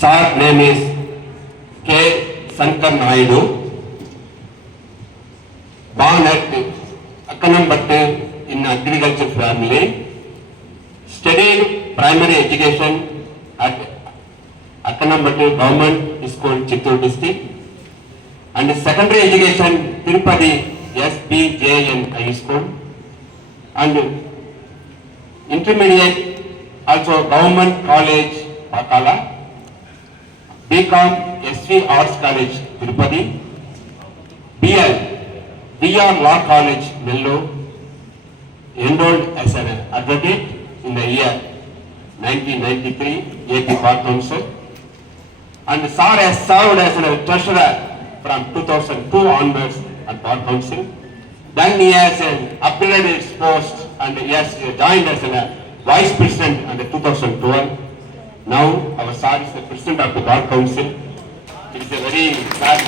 Sir name is K. Sankar Naidu, born at Akkanambattu in agriculture family, studied primary education at Akkanambattu Government School, Chittoor district, and secondary education Tirupati SBJN High School, and intermediate also Government College Pakala, BCom SV Arts College Tirupati, BL DR Law College Nellore, enrolled as an advocate in the year 1993 AP Bar Council, and Sir has served as a treasurer from 2002 onwards at Bar Council. Then he has upgraded his post and he has joined as a vice president in 2012. Now our sir is the president of the Bar Council. It is a very sad.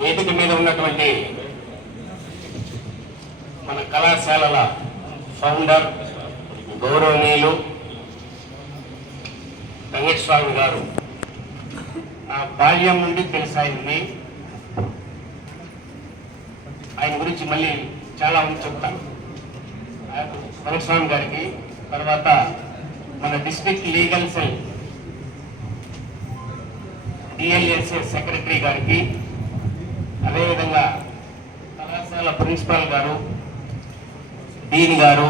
వేదిక మీద ఉన్నటువంటి మన కళాశాలల founder గౌరవనీయులు వెంకటస్వామి గారు, నా బాల్యం నుండి తెలిసాయింది. ఆయన గురించి మళ్ళీ చాలా ఉంది చెప్తాను. వెంకటస్వామి గారికి తర్వాత మన district legal cell DLSA secretary గారికి, అదేవిధంగా కళాశాల ప్రిన్సిపాల్ గారు, డీన్ గారు,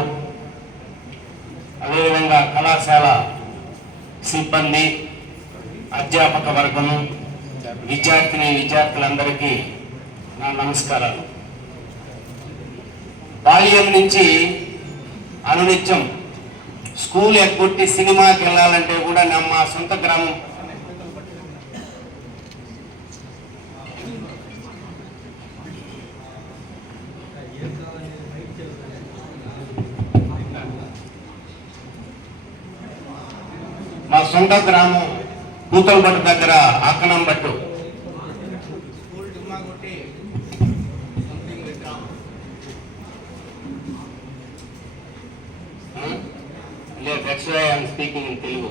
అదేవిధంగా కళాశాల సిబ్బంది, అధ్యాపక వర్గము, విద్యార్థులందరికీ నా నమస్కారాలు. బాల్యం నుంచి అనునిత్యం స్కూల్ ఎగ్గొట్టి సినిమాకి వెళ్ళాలంటే కూడా మా సొంత గ్రామం కూతలబట్టు దగ్గర అక్కనంబట్టు స్పీకింగ్ ఇన్ తెలుగు.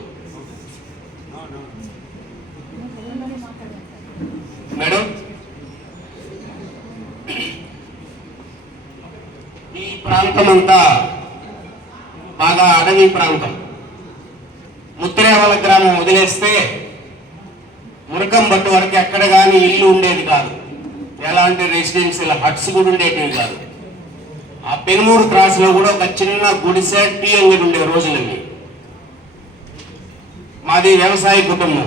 మేడం, ఈ ప్రాంతం అంతా బాగా అడవి ప్రాంతం. ముత్రేవాల గ్రామం వదిలేస్తే మురకంబట్టు వరకు ఎక్కడ కానీ ఇల్లు ఉండేది కాదు, ఎలాంటి రెసిడెన్షియల్ హట్స్ కూడా ఉండేటివి కాదు. ఆ పెనుమూరు క్రాస్ లో కూడా ఒక చిన్న గుడిసె, టీ అంగడి ఉండే రోజులవి. మాది వ్యవసాయ కుటుంబం.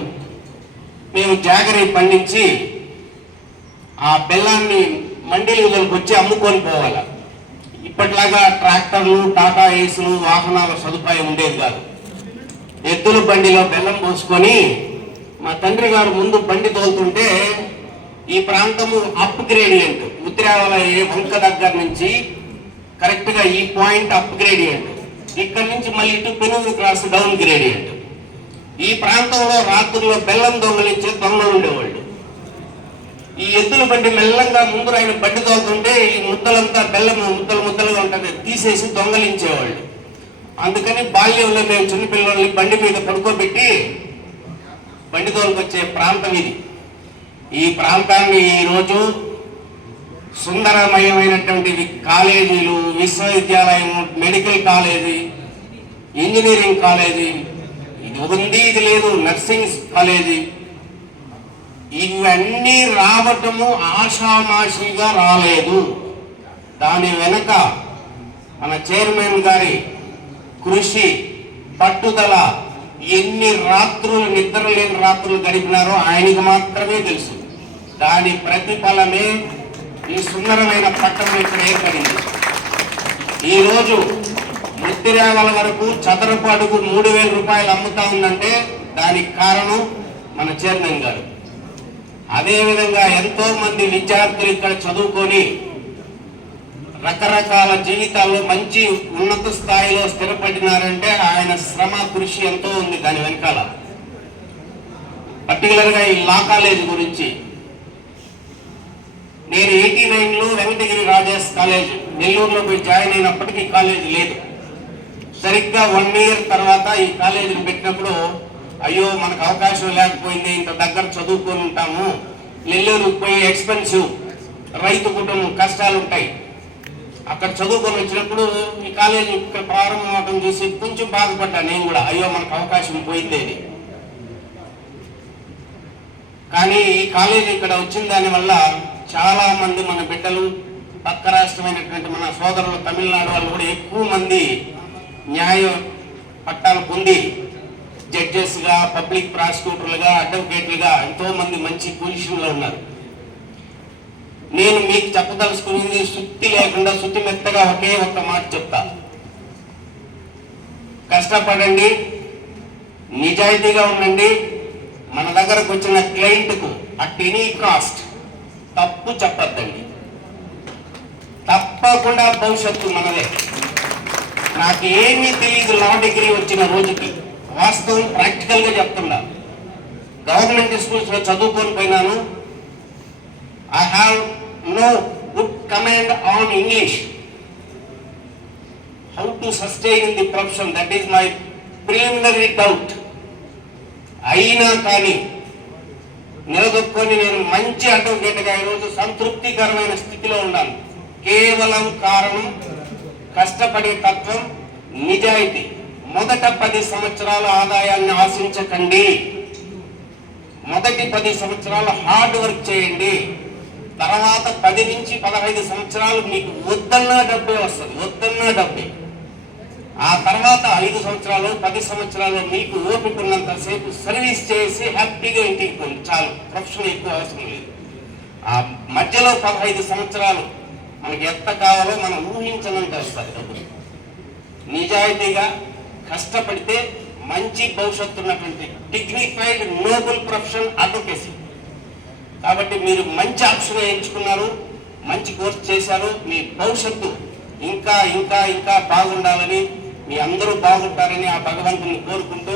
మేము జాగరి పండించి ఆ బెల్లాన్ని మండీల విధులకు వచ్చి అమ్ముకొని పోవాలి. ఇప్పటిలాగా ట్రాక్టర్లు, టాటా ఏసులు, వాహనాల సదుపాయం ఉండేది కాదు. ఎద్దుల బండిలో బెల్లం పోసుకొని మా తండ్రి గారు ముందు బండి తోలుతుంటే ఈ ప్రాంతము అప్ గ్రేడియంట్, ఉత్తరావల వంక దగ్గర నుంచి కరెక్ట్ గా ఈ పాయింట్ అప్ గ్రేడియంట్, ఇక్కడ నుంచి మళ్ళీ ఇటు పెనుగు క్రాస్ డౌన్ గ్రేడియంట్. ఈ ప్రాంతంలో రాత్రుల్లో బెల్లం దొంగలించే దొంగలు ఉండేవాళ్ళు. ఈ ఎద్దుల బండి మెల్లంగా ముందు ఆయన బండి తోలుతుంటే ఈ ముద్దలంతా బెల్లం ముద్దలుగా ఉంటుంది తీసేసి దొంగలించేవాళ్ళు. అందుకని బాల్యంలో మేము చిన్నపిల్లల్ని బండి మీద పడుకోబెట్టి బండి తోలుకొచ్చే ప్రాంతం ఇది. ఈ ప్రాంతాన్ని ఈరోజు సుందరమయమైనటువంటి కాలేజీలు, విశ్వవిద్యాలయం, మెడికల్ కాలేజీ, ఇంజనీరింగ్ కాలేజీ, ఇది ఉంది, ఇది లేదు, నర్సింగ్ కాలేజీ, ఇవన్నీ రావటము ఆషామాషిగా రాలేదు. దాని వెనక మన చైర్మన్ గారి కృషి, పట్టుదల, ఎన్ని రాత్రులు నిద్ర లేని రాత్రులు గడిపినారో ఆయనకు మాత్రమే తెలుసు. దాని ప్రతిఫలమే ఈ సుందరమైన పట్టణం ఇక్కడ ఏర్పడింది. ఈరోజు ముత్తిరేవల వరకు చదరపు అడుగు 3,000 రూపాయలు అమ్ముతా ఉందంటే దానికి కారణం మన చైర్మన్ గారు. అదేవిధంగా ఎంతో మంది విద్యార్థులు ఇక్కడ చదువుకొని రకరకాల జీవితాల్లో మంచి ఉన్నత స్థాయిలో స్థిరపడినారంటే ఆయన శ్రమ, కృషి ఎంతో ఉంది దాని వెనకాల. పర్టికులర్గా ఈ లా కాలేజ్ గురించి నేను 89లో వెంకటగిరి రాజేష్ కాలేజ్ నెల్లూరులో పోయి జాయిన్ అయినప్పటికీ కాలేజ్ లేదు. సరిగ్గా 1 ఇయర్ తర్వాత ఈ కాలేజీని పెట్టినప్పుడు అయ్యో మనకు అవకాశం లేకపోయింది, ఇంత దగ్గర చదువుకొని ఉంటాము, నెల్లూరుకు పోయి ఎక్స్పెన్సివ్, రైతు కుటుంబం కష్టాలు ఉంటాయి, అక్కడ చదువుకొని వచ్చినప్పుడు ఈ కాలేజీ ఇక్కడ ప్రారంభం అవడం చూసి కొంచెం బాధపడ్డా నేను కూడా, అయ్యో మనకు అవకాశం పోయిందేని. కానీ ఈ కాలేజీ ఇక్కడ వచ్చిన దానివల్ల చాలా మంది మన బిడ్డలు, పక్క రాష్ట్రమైనటువంటి మన సోదరులు తమిళనాడు వాళ్ళు కూడా ఎక్కువ మంది న్యాయ పట్టాలు పొంది జడ్జెస్గా, పబ్లిక్ ప్రాసిక్యూటర్లుగా, అడ్వకేట్లుగా ఎంతో మంది మంచి పొజిషన్లో ఉన్నారు. నేను మీకు చెప్పదలుచుకున్నది సుత్తి లేకుండా శుద్ధి మెత్తగా ఒకే ఒక్క మాట చెప్తా. కష్టపడండి, నిజాయితీగా ఉండండి. మన దగ్గరకు వచ్చిన క్లయింట్కు అట్ ఎనీ కాస్ట్ తప్పు చెప్పద్దండి. తప్పకుండా భవిష్యత్తు మనదే. నాకు ఏమీ తెలియదు లా డిగ్రీ వచ్చిన రోజుకి, వాస్తవం ప్రాక్టికల్గా చెప్తున్నా. గవర్నమెంట్ స్కూల్స్లో చదువుకొని పోయినాను. I have no good command on English. How to sustain in the profession, that is my preliminary doubt. అయినా కానీ నిలదొక్కొని నేను మంచి అడ్వకేట్గా ఈరోజు సంతృప్తికరమైన స్థితిలో ఉన్నాను. కేవలం కారణం కష్టపడే తత్వం, నిజాయితీ. మొదట 10 సంవత్సరాల ఆదాయాన్ని ఆశించకండి. మొదటి 10 సంవత్సరాలు హార్డ్ వర్క్ చేయండి. తర్వాత 10 నుంచి 15 సంవత్సరాలు మీకు వద్దన్నా డబ్బే వస్తుంది, వద్దన్నా డబ్బే. ఆ తర్వాత 5 సంవత్సరాలు 10 సంవత్సరాలు మీకు ఓపిక ఉన్నంతసేపు సర్వీస్ చేసి హ్యాపీగా ఇంటికి పోండి, చాలు. ప్రొఫెషన్ ఎక్కువ అవసరం లేదు. ఆ మధ్యలో 15 సంవత్సరాలు మనకి ఎంత కావాలో మనం ఊహించనంత వస్తుంది డబ్బులు. నిజాయితీగా కష్టపడితే మంచి భవిష్యత్తు ఉన్నటువంటి డిగ్నిఫైడ్ నోబుల్ ప్రొఫెషన్ అడ్వకేసీ. కాబట్టి మీరు మంచి ఆప్షన్ ఎంచుకున్నారు, మంచి కోర్స్ చేశారు. మీ భవిష్యత్తు ఇంకా ఇంకా ఇంకా బాగుండాలని, మీ అందరూ బాగుంటారని ఆ భగవంతుని కోరుకుంటూ,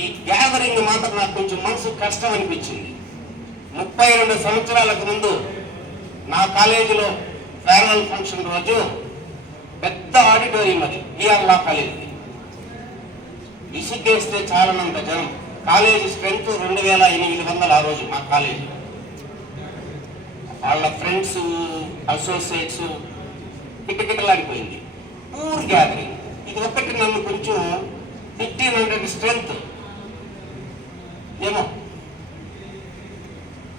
ఈ గ్యాదరింగ్ మాత్రం నాకు కొంచెం మనసు కష్టం అనిపించింది. 32 సంవత్సరాలకు ముందు నా కాలేజీలో ఫేర్వెల్ ఫంక్షన్ రోజు పెద్ద ఆడిటోరియం, అది బిఆర్ లా కాలేజీ. ఇసుకేస్తే చాలనంత జనం. కాలేజీ స్ట్రెంత్ 2800 ఆ రోజు మా కాలేజీ. వాళ్ళ ఫ్రెండ్స్, అసోసియేట్స్ కిటకిటలాడిపోయింది. Poor gathering. ఇది ఒక్కటి నన్ను కొంచెం 1500 స్ట్రెంత్ ఏమో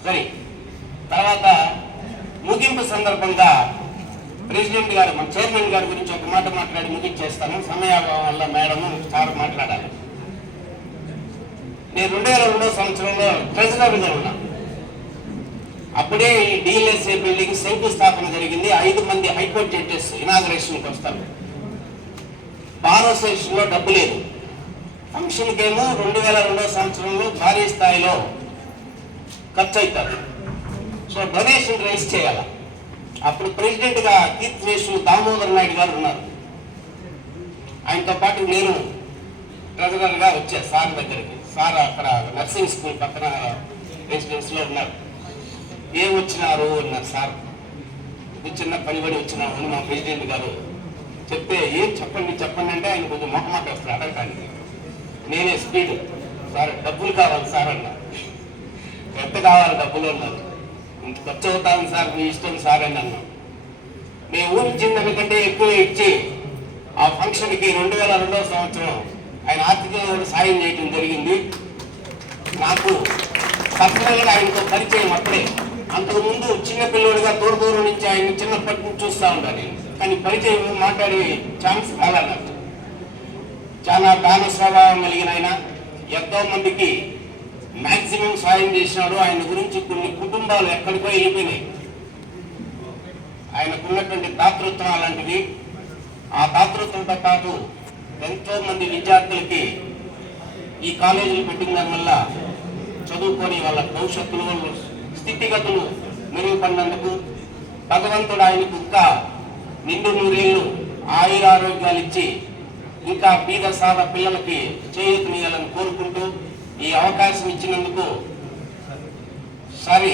సరే. తర్వాత ముగింపు సందర్భంగా ప్రెసిడెంట్ గారు, మన చైర్మన్ గారి గురించి ఒక మాట మాట్లాడి ముగించేస్తాను. సమయం వల్ల మేడం సార్ మాట్లాడాలి. నేను 2002 సంవత్సరంలో ట్రెజరర్గా ఉన్నా. అప్పుడే ఈ డిఎల్ఎస్ఏ బిల్డింగ్ శంకుస్థాపన జరిగింది. 5 మంది హైకోర్టు జడ్జెస్ ఇనాగరేషన్కి వస్తారు. బార్ అసోసియేషన్లో డబ్బు లేదు. ఫంక్షన్కి ఏమో 2002 సంవత్సరంలో భారీ స్థాయిలో ఖర్చు అవుతారు. సో డొనేషన్ రైజ్ చేయాలి. అప్పుడు ప్రెసిడెంట్గా కీర్తిశేషులు దామోదర్ నాయుడు గారు ఉన్నారు. ఆయనతో పాటు నేను ట్రెజరర్గా వచ్చా సార్ దగ్గరికి. సార్ అక్కడ నర్సింగ్ స్కూల్ పక్కన రెసిడెన్స్లో ఉన్నారు. ఏం వచ్చినారు అన్నారు సార్. చిన్న పనిబడి వచ్చినాము అని మా ప్రెసిడెంట్ గారు చెప్తే, ఏం చెప్పండి చెప్పండి అంటే ఆయన కొంచెం మొహమాట వస్తారు అడగటానికి. నేనే స్పీడ్, సార్ డబ్బులు కావాలి సార్ అన్నా. ఎంత కావాలి డబ్బులు అన్నారు. ఇంత ఖర్చు అవుతాను సార్, మీ ఇష్టం సార్ అని అన్నా. మేము ఊహించిన దానికంటే ఎక్కువ ఇచ్చి ఆ ఫంక్షన్కి 2002 సంవత్సరం ఆయన ఆర్థికంగా సాయం చేయడం జరిగింది. నాకు పర్సనల్గా ఆయనతో పరిచయం అప్పుడే. అంతకుముందు చిన్నపిల్లడిగా దూరం నుంచి ఆయన చిన్నప్పటి నుంచి చూస్తూ ఉంటాను నేను. కానీ పరిచయం మాట్లాడే ఛాన్స్ రాలా నాకు. చాలా దాన స్వభావం కలిగిన ఆయన, ఎంతో మందికి మ్యాక్సిమం సాయం చేసినాడు. ఆయన గురించి కొన్ని కుటుంబాలు ఎక్కడికో వెళ్ళిపోయినాయి. ఆయనకున్నటువంటి దాతృత్వం అలాంటిది. ఆ దాతృత్వంతో పాటు ఎంతో మంది విద్యార్థులకి ఈ కాలేజీలు పెట్టిన దానివల్ల చదువుకొని వాళ్ళ భవిష్యత్తులో స్థితిగతులు మెరుగుపడినందుకు భగవంతుడు ఆయనకు ఇంకా నిండు నూరేళ్లు ఆయురారోగ్యాలు ఇచ్చి ఇంకా బీద సాద పిల్లలకి చేయూతనియాలని కోరుకుంటూ ఈ అవకాశం ఇచ్చినందుకు సారీ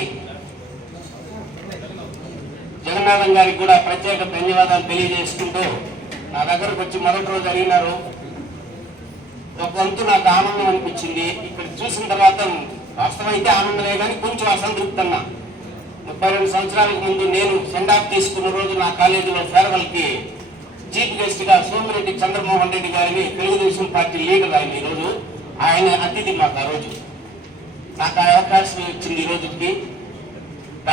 జగన్నాథం గారికి కూడా ప్రత్యేక ధన్యవాదాలు తెలియజేసుకుంటూ నా దగ్గరకు వచ్చి మొదటి రోజు అడిగినారు. ఒక వంతు నాకు ఆనందం అనిపించింది. ఇక్కడ చూసిన తర్వాత వాస్తవం అయితే ఆనందమే కానీ కొంచెం అసంతృప్తి అన్నా. 32 సంవత్సరాలకు ముందు నేను సెండ్ ఆఫ్ తీసుకున్న రోజు నా కాలేజీలో ఫేర్వెల్ కి చీఫ్ గెస్ట్ గా సోమిరెడ్డి చంద్రమోహన్ రెడ్డి గారిని, తెలుగుదేశం పార్టీ లీడర్ ఆయన, ఈరోజు ఆయన అతిథి మాకు ఆ రోజు. నాకు ఆ అవకాశం ఇచ్చింది ఈ రోజుకి.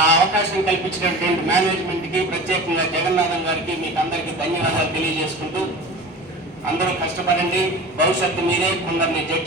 ఆ అవకాశం కల్పించినటువంటి మేనేజ్మెంట్ కి, ప్రత్యేకంగా జగన్నాథం గారికి, మీకు అందరికీ ధన్యవాదాలు తెలియజేసుకుంటూ, అందరూ కష్టపడండి. భవిష్యత్తు మీరే కొందరిని జడ్జి